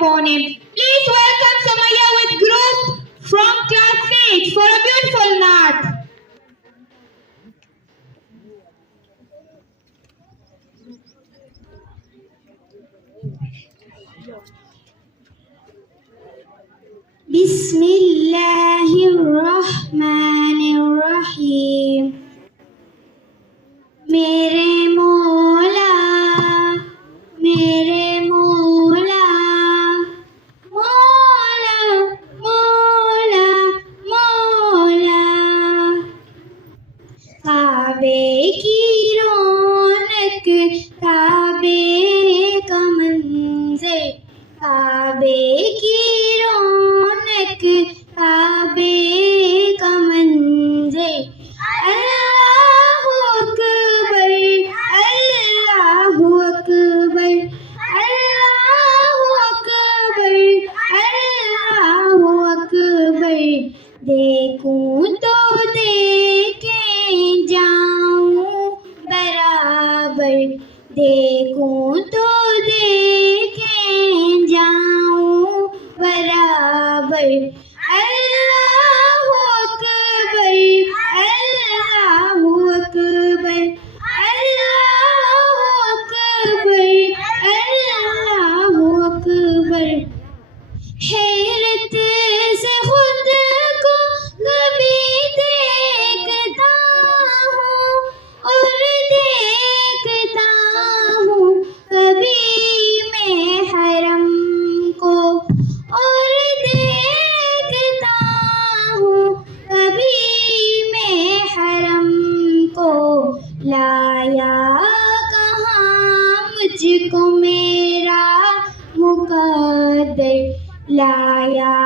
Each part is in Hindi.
upon him. Please welcome Sumaya with group from class 6 for a beautiful Naat. बिस्मिल्लाहिर्रहमानिर्रहीम। मेरे मौला मेरे मौला मौला मौला मौला, काबे की रौनक काबे का मंज़र, काबे की रौनक काबे का मंज़र। अल्लाहु अकबर अल्लाहु अकबर अल्लाहु अकबर अल्लाहु अकबर। देखूं तो देखे जाऊं बराबर, देखूं तो देखे जाऊं बराबर। अल्लाहु अकबर अल्लाहु अकबर अल्लाहु अकबर अल्लाहु अकबर। हैरत से खुद को कभी देखता हूँ और देखता हूँ कभी मैं हरम को, और देखता हूँ कभी मैं हरम को। लाया कहाँ मुझको मेरा मुक़द्दर, लाया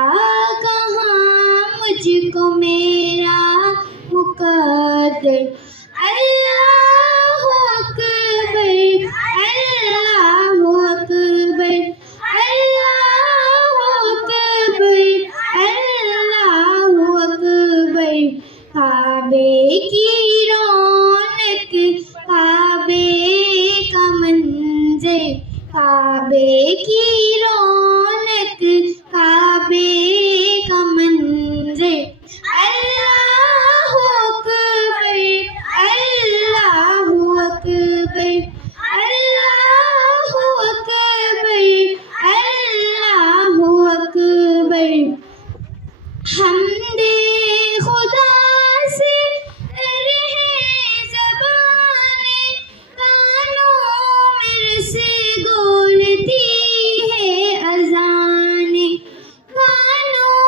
कहाँ मुझको मेरा मुक़द्दर। अल्लाहु अकबर अल्लाहु अकबर अल्लाहु अकबर अल्लाहु अकबर। काबे की रौनक काबे का मंज़र, काबे की रौनक काबे का मंज़र। अल्लाहु अकबर अल्लाहु अकबर अल्लाहु अकबर अल्लाहु अकबर। हमदे खुदा से रहे ज़बाने, कानों में से बोलती है अज़ाने, कानों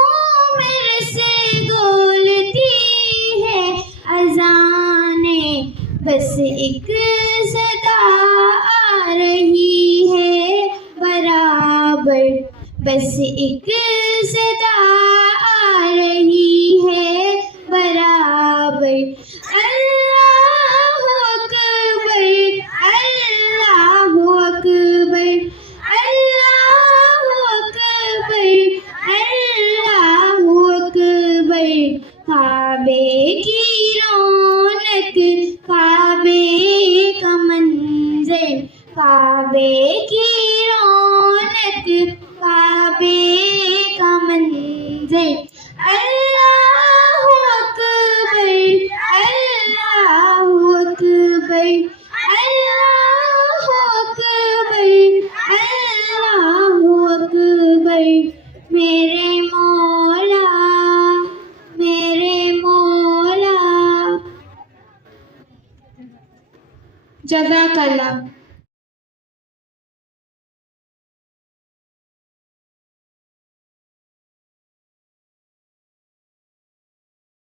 में से बोलती है अज़ाने। बस एक सदा आ रही है बराबर, बस एक सदा आ रही है बराबर। अल्लाहु अकबर अल्लाहु अकबर अल्लाहु अकबर अल्लाहु अकबर। काबे की रौनक काबे का मंज़र, काबे की रौनक काबे का मंज़र। अल्लाहु अकबर अल्लाहु अकबर अल्लाहु अकबर अल्लाहु अकबर। मेरे मौला मेरे मौला। जज़ाकल्लाह।